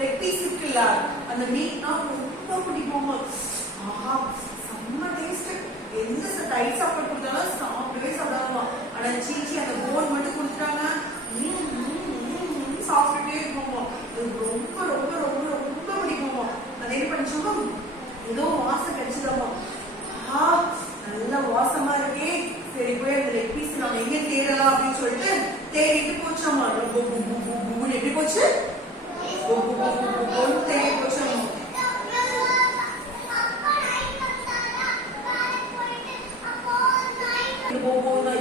Leg piece இருக்குல்ல அந்த மீட்னா ரொம்ப பிடிக்கும். ஆஹா செம்ம டேஸ்ட். எந்த டைட் சாப்பாடு கொடுத்தாலும் சாப்பிடவே சாப்பிடாமா. ஆனா சீச்சி அந்த போன் மட்டும் கொடுத்துட்டாங்க சாப்பிட்டுட்டே இருக்கோமா. ரொம்ப ரொம்ப ரொம்ப ரொம்ப பிடிக்குமா. அது என்ன பண்ணிச்சோமா ஏதோ வாசம் கிடைச்சதாமா. நல்ல வாசமா இருக்கே, சரி போய் அந்த லெக் பீஸ் நம்ம எங்க தேடலாம் அப்படின்னு சொல்லிட்டு தேடிட்டு போச்சோமா. எப்படி போச்சு தேடி போச்சோமா.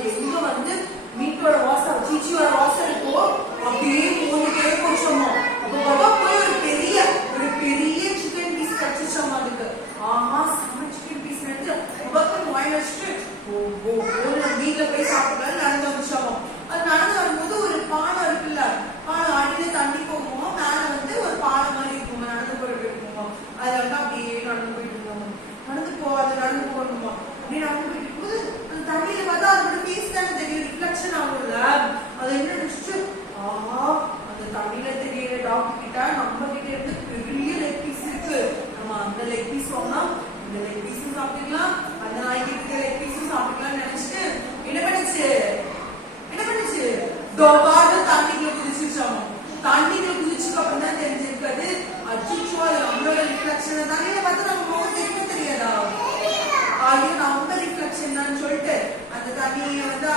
எங்க வந்து மீட்டோட வாசம் சீச்சியோட வாசம் இருக்கோ அப்படியே போட்டுட்டே போச்சோமா. அப்போ போய் ஒரு பெரிய சிக்கன் பீஸ் கிடைச்சிச்சோமா. அதுக்கு ஆஹா செம்ம சிக்கன் பீஸ் எடுத்து உபக்கம் வாங்கி வச்சுட்டு வீட்டுல போய் சாப்பிடலாம் நடந்து வந்துச்சோமா. அது நடந்து வரும்போது ஒரு பானை இருக்குல்ல, பானை அடியில தண்ணி போகுமோ, மேல வந்து ஒரு பானை மாதிரி இருக்குமா, நடந்து போயிட்டு இருக்குமோ. அதுல வந்து அப்படியே நடந்து போயிட்டு இருக்கோமா. நடந்து போகணுமா. அப்படியே நடந்து போயிட்டு இருக்கும்போது அந்த தண்ணியில பார்த்தா அதோட ஃபேஸ் தானே தெரியும், ரிஃப்ளெக்ஷன் ஆகும்ல. அது என்ன நினைச்சிட்டு ஆஹா அந்த தண்ணியில தெரியல டாக்டர் கிட்ட நம்ம கிட்ட இருந்து பெரிய லெக் பீஸ் இருக்கு, நம்ம அந்த லெக் பீஸ் வாங்கினா இந்த லெக் பீஸும் சாப்பிட்டுக்கலாம், அந்த நாய்க்கு இருக்க லெக் பீஸும் சாப்பிட்டுக்கலாம்னு நினைச்சிட்டு என்ன பண்ணுச்சு தண்ணிக்குள்ள குதிச்சிருச்சாமா. தண்ணிக்குள்ள குதிச்சுக்கு அப்புறம் தான் தெரிஞ்சிருக்காது அச்சுச்சோ அது நம்மளோட ரிஃப்ளெக்ஷன். தண்ணியில பார்த்து நம்ம முகம் தெரியவே தெரியாதா, ஐயோ நம்ம ரிஃப்ளெக்ஷன் தான் சொல்லிட்டு அந்த தண்ணியை வந்து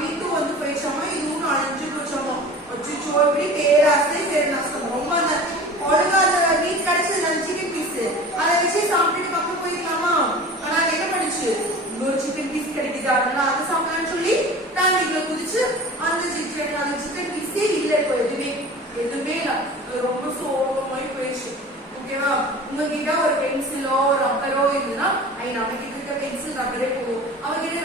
வீட்டும் வந்து போயிடுச்சோமா. இதுவும் அழிஞ்சு போச்சோமா. அச்சுச்சோ இப்படி பேராசை பேரநாசம் ரொம்ப அந்த ஒழுங்கா அந்த வீட் கிடைச்சது அந்த சிக்கன் பீஸ் அதை வச்சு சாப்பிட்டுட்டு பக்கம் போயிருக்கலாமா. ஆனா என்ன பண்ணுச்சு இன்னொரு சிக்கன் பீஸ் கிடைக்குது அதனால அதை சாப்பிடலாம்னு சொல்லி தண்ணிக்குள்ள குதிச்சு அந்த சிக்கன் பீஸே இல்லை. இப்போ எதுவுமே இல்லை, ரொம்ப சோகமாயி போயிடுச்சு. ஓகேவா, உங்ககிட்ட ஒரு பென்சிலோ ரப்பரோ இருந்ததுன்னா நம்ம கிட்ட இருக்க பென்சில் ரப்பரே போகும், அவங்க கிட்ட